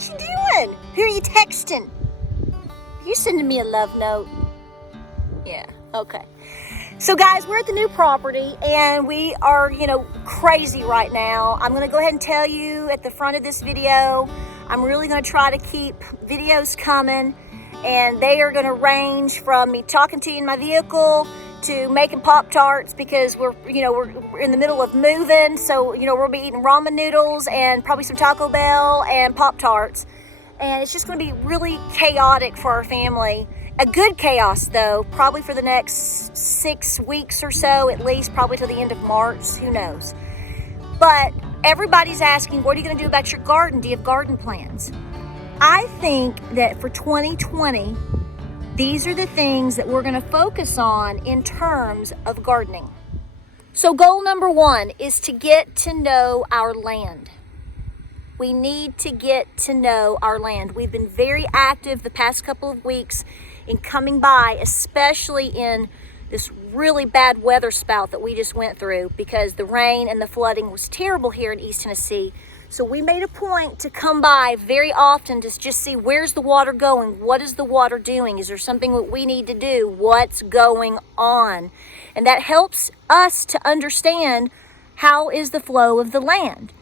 What you doing? Who are you texting? You sending me a love note? Yeah, okay. So guys, we're at the new property and we are, crazy right now. I'm gonna go ahead and tell you at the front of this video, I'm really gonna try to keep videos coming, and they are gonna range from me talking to you in my vehicle to making Pop-Tarts, because we're in the middle of moving. So, we'll be eating ramen noodles and probably some Taco Bell and Pop-Tarts. And it's just gonna be really chaotic for our family. A good chaos though, probably for the next 6 weeks or so, at least, probably till the end of March, who knows. But everybody's asking, what are you gonna do about your garden? Do you have garden plans? I think that for 2020, these are the things that we're gonna focus on in terms of gardening. So goal number 1 is to get to know our land. We need to get to know our land. We've been very active the past couple of weeks in coming by, especially in this really bad weather spout that we just went through, because the rain and the flooding was terrible here in East Tennessee. So we made a point to come by very often to just see, where's the water going? What is the water doing? Is there something that we need to do? What's going on? And that helps us to understand how is the flow of the land.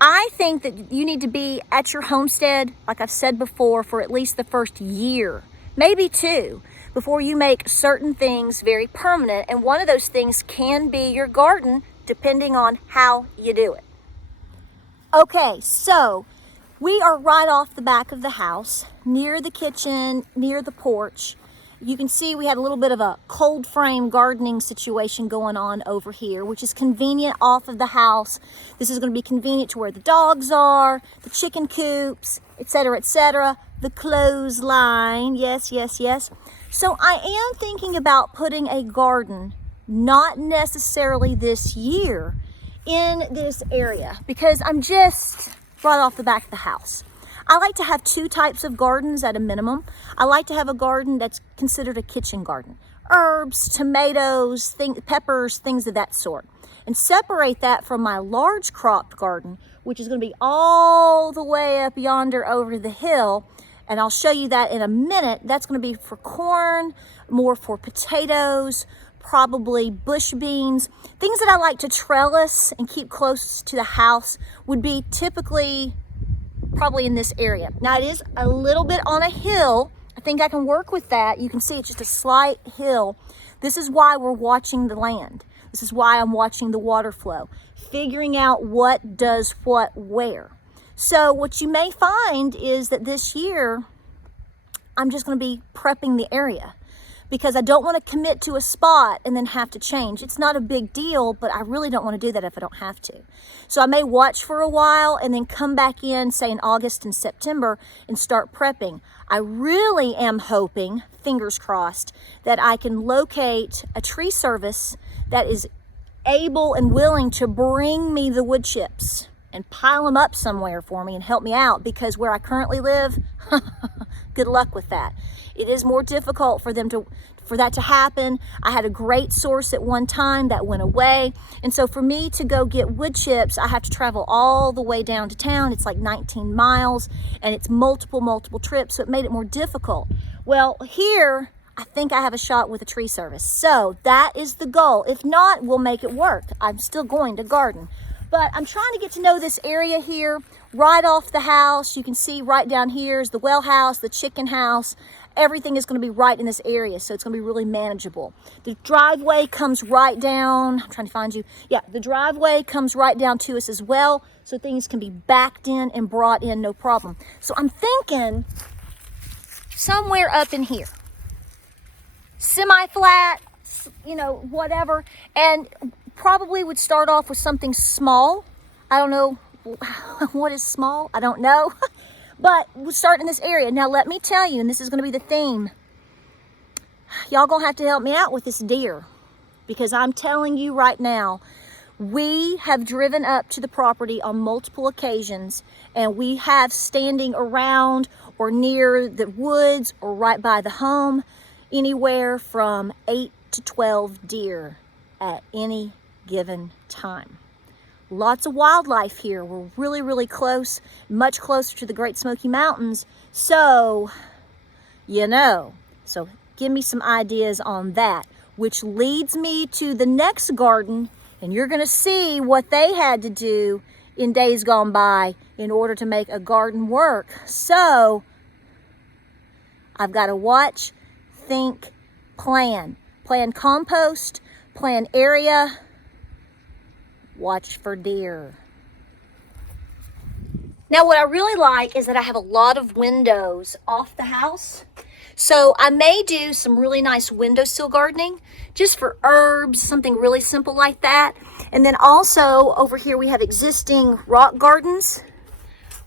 I think that you need to be at your homestead, like I've said before, for at least the first year, maybe 2, before you make certain things very permanent. And one of those things can be your garden, depending on how you do it. Okay, so we are right off the back of the house, near the kitchen, near the porch. You can see we had a little bit of a cold frame gardening situation going on over here, which is convenient off of the house. This is going to be convenient to where the dogs are, the chicken coops, etc., etc., the clothesline. Yes, yes, yes. So I am thinking about putting a garden, not necessarily this year, in this area, because I'm just right off the back of the house. I like to have 2 types of gardens at a minimum. I like to have a garden that's considered a kitchen garden. Herbs, tomatoes, peppers, things of that sort. And separate that from my large cropped garden, which is going to be all the way up yonder over the hill. And I'll show you that in a minute. That's going to be for corn, more for potatoes, probably bush beans. Things that I like to trellis and keep close to the house would be typically probably in this area. Now it is a little bit on a hill. I think I can work with that. You can see it's just a slight hill. This is why we're watching the land. This is why I'm watching the water flow, figuring out what does what where. So what you may find is that this year, I'm just going to be prepping the area, because I don't want to commit to a spot and then have to change. It's not a big deal, but I really don't want to do that if I don't have to. So I may watch for a while and then come back in, say in August and September, and start prepping. I really am hoping, fingers crossed, that I can locate a tree service that is able and willing to bring me the wood chips and pile them up somewhere for me and help me out, because where I currently live, good luck with that. It is more difficult for that to happen. I had a great source at one time that went away. And so for me to go get wood chips, I have to travel all the way down to town. It's like 19 miles and it's multiple trips. So it made it more difficult. Well, here, I think I have a shot with a tree service. So that is the goal. If not, we'll make it work. I'm still going to garden. But I'm trying to get to know this area here, right off the house. You can see right down here is the well house, the chicken house. Everything is going to be right in this area, so it's going to be really manageable. The driveway comes right down. I'm trying to find you. Yeah, the driveway comes right down to us as well, so things can be backed in and brought in, no problem. So I'm thinking somewhere up in here, semi-flat, whatever, and probably would start off with something small. I don't know what is small. I don't know. But we'll start in this area. Now let me tell you, and this is going to be the theme, y'all gonna have to help me out with this deer, because I'm telling you right now, we have driven up to the property on multiple occasions, and we have standing around or near the woods or right by the home anywhere from 8 to 12 deer at any given time. Lots of wildlife here. We're really, really close, much closer to the Great Smoky Mountains. So, so give me some ideas on that, which leads me to the next garden, and you're gonna see what they had to do in days gone by in order to make a garden work. So, I've got to watch, think, plan. Plan compost, plan area, watch for deer. Now what I really like is that I have a lot of windows off the house. So I may do some really nice windowsill gardening just for herbs, something really simple like that. And then also over here we have existing rock gardens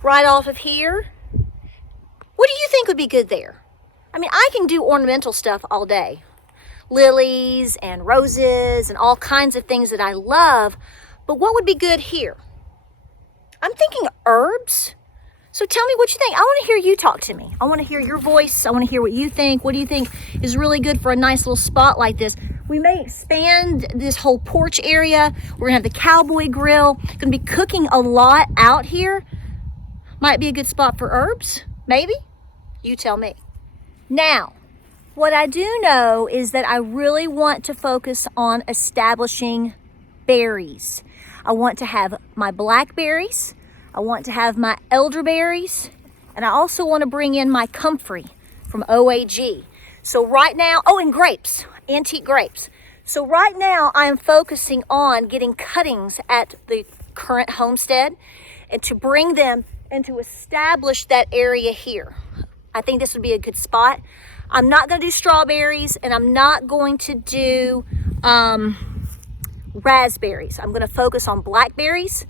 right off of here. What do you think would be good there? I mean, I can do ornamental stuff all day. Lilies and roses and all kinds of things that I love. But what would be good here? I'm thinking herbs. So tell me what you think. I want to hear you talk to me. I want to hear your voice. I want to hear what you think. What do you think is really good for a nice little spot like this? We may expand this whole porch area. We're going to have the cowboy grill. Going to be cooking a lot out here. Might be a good spot for herbs. Maybe? You tell me. Now, what I do know is that I really want to focus on establishing berries. I want to have my blackberries, I want to have my elderberries, and I also want to bring in my comfrey from OAG. So right now, oh, and grapes, antique grapes. So right now I am focusing on getting cuttings at the current homestead and to bring them and to establish that area here. I think this would be a good spot. I'm not going to do strawberries, and I'm not going to do raspberries. I'm going to focus on blackberries,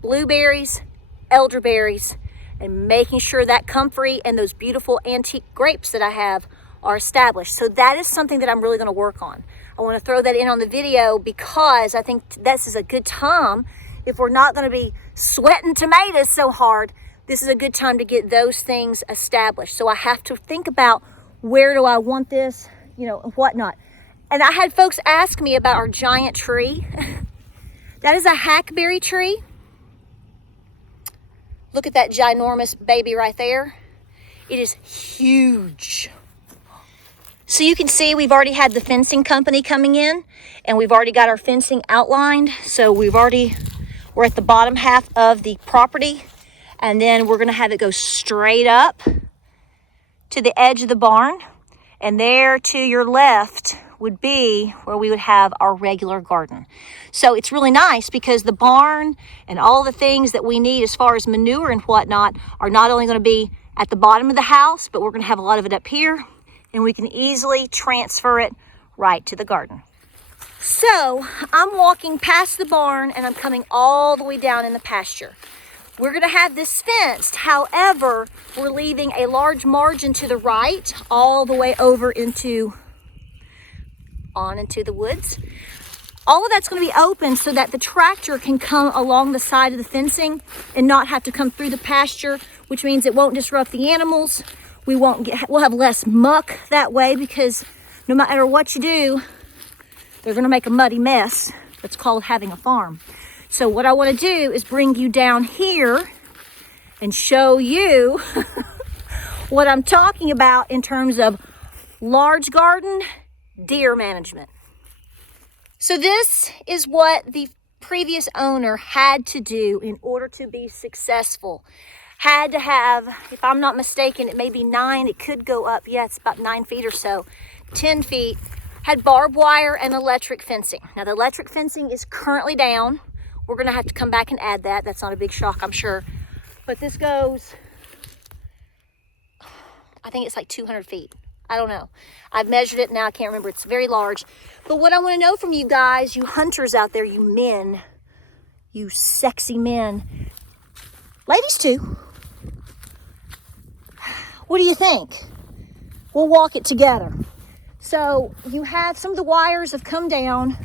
blueberries, elderberries, and making sure that comfrey and those beautiful antique grapes that I have are established. So that is something that I'm really going to work on. I want to throw that in on the video because I think this is a good time. If we're not going to be sweating tomatoes so hard, this is a good time to get those things established. So I have to think about where do I want this, and whatnot. And I had folks ask me about our giant tree. That is a hackberry tree. Look at that ginormous baby right there. It is huge. So you can see we've already had the fencing company coming in, and we've already got our fencing outlined. So we're at the bottom half of the property, and then we're gonna have it go straight up to the edge of the barn, and there to your left would be where we would have our regular garden. So it's really nice because the barn and all the things that we need as far as manure and whatnot are not only going to be at the bottom of the house, but we're going to have a lot of it up here, and we can easily transfer it right to the garden. So I'm walking past the barn and I'm coming all the way down in the pasture. We're going to have this fenced. However, we're leaving a large margin to the right all the way over into the woods. All of that's going to be open so that the tractor can come along the side of the fencing and not have to come through the pasture, which means it won't disrupt the animals. We'll have less muck that way, because no matter what you do, they're going to make a muddy mess. That's called having a farm. So what I want to do is bring you down here and show you what I'm talking about in terms of large garden, deer management. So this is what the previous owner had to do in order to be successful. Had to have, if I'm not mistaken, it may be 9, it could go up, yeah, it's about 9 feet or so, 10 feet, had barbed wire and electric fencing. Now the electric fencing is currently down. We're gonna have to come back and add that. That's not a big shock, I'm sure. But this goes, I think it's like 200 feet. I don't know. I've measured it now, I can't remember. It's very large. But what I want to know from you guys, you hunters out there, you men, you sexy men, ladies too, what do you think? We'll walk it together. So you have, some of the wires have come down.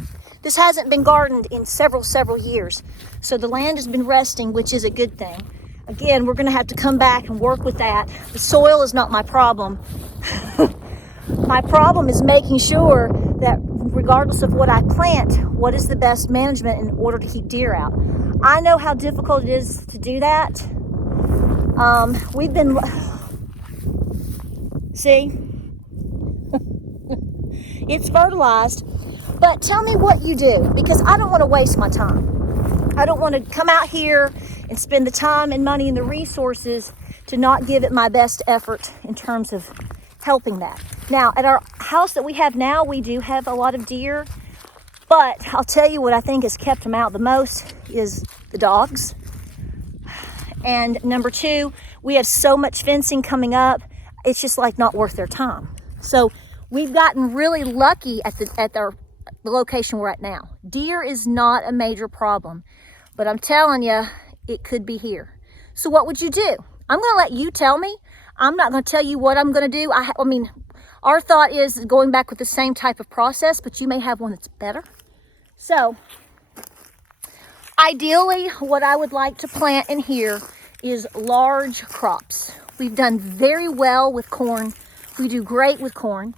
This hasn't been gardened in several years. So the land has been resting, which is a good thing. Again, we're going to have to come back and work with that. The soil is not my problem. My problem is making sure that regardless of what I plant, what is the best management in order to keep deer out. I know how difficult it is to do that. We've been, see, it's fertilized, but tell me what you do, because I don't want to waste my time. I don't want to come out here and spend the time and money and the resources to not give it my best effort in terms of helping that. Now, at our house that we have now, we do have a lot of deer, but I'll tell you what I think has kept them out the most is the dogs. And number two, we have so much fencing coming up, it's just like not worth their time. So we've gotten really lucky at the location we're at now. Deer is not a major problem, but I'm telling you, it could be here. So what would you do? I'm gonna let you tell me. I'm not gonna tell you what I'm gonna do. I mean, our thought is going back with the same type of process, but you may have one that's better. So ideally, what I would like to plant in here is large crops. We've done very well with corn. We do great with corn.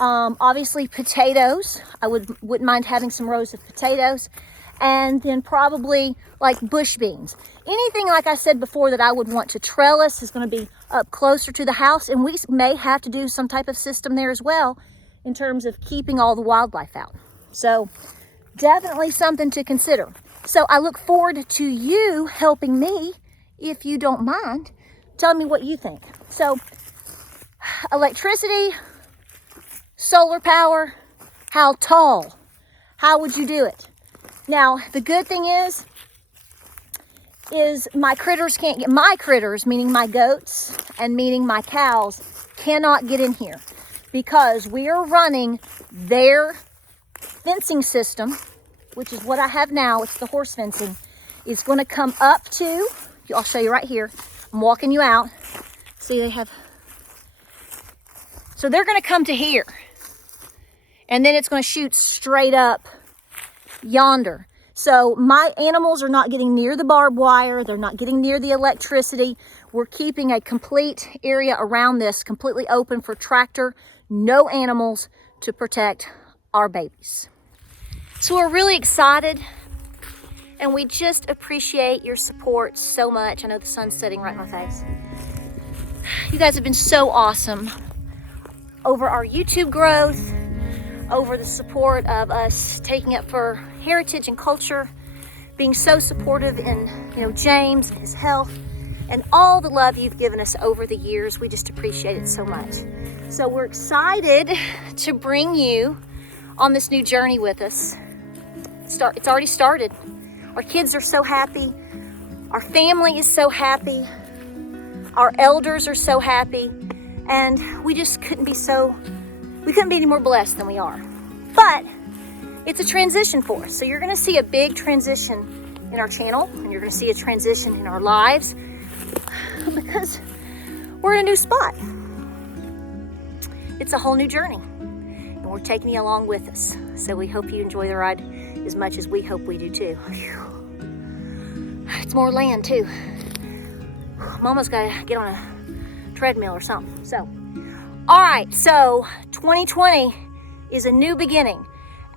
Obviously potatoes. I wouldn't mind having some rows of potatoes. And then probably like bush beans. Anything, like I said before, that I would want to trellis is going to be up closer to the house, and we may have to do some type of system there as well in terms of keeping all the wildlife out. So definitely something to consider. So I look forward to you helping me, if you don't mind. Tell me what you think. So electricity, solar power, how tall? How would you do it? Now, the good thing is my critters can't get, my critters, meaning my goats and meaning my cows, cannot get in here because we are running their fencing system, which is what I have now. It's the horse fencing. It's going to come up to, I'll show you right here. I'm walking you out. See, they have, so they're going to come to here. And then it's going to shoot straight up yonder. So my animals are not getting near the barbed wire. They're not getting near the electricity. We're keeping a complete area around this completely open for tractor, no animals, to protect our babies. So we're really excited, and we just appreciate your support so much. I know the sun's setting right in my face. You guys have been so awesome over our YouTube growth, over the support of us taking up for heritage and culture, being so supportive in, James and his health, and all the love you've given us over the years. We just appreciate it so much. So we're excited to bring you on this new journey with us. It's already started. Our kids are so happy. Our family is so happy. Our elders are so happy. And we just couldn't be any more blessed than we are. But it's a transition for us. So you're going to see a big transition in our channel, and you're going to see a transition in our lives because we're in a new spot. It's a whole new journey, and we're taking you along with us. So we hope you enjoy the ride as much as we hope we do too. Whew. It's more land too. I'm almost got to get on a treadmill or something. So, all right, so 2020 is a new beginning.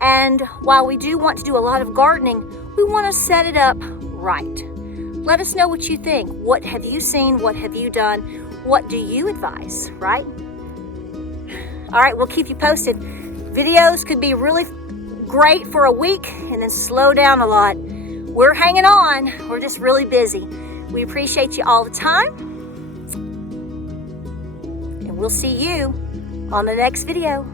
And while we do want to do a lot of gardening, we want to set it up right. Let us know what you think. What have you seen? What have you done? What do you advise, right? All right, we'll keep you posted. Videos could be really great for a week and then slow down a lot. We're hanging on. We're just really busy. We appreciate you all the time. And we'll see you on the next video.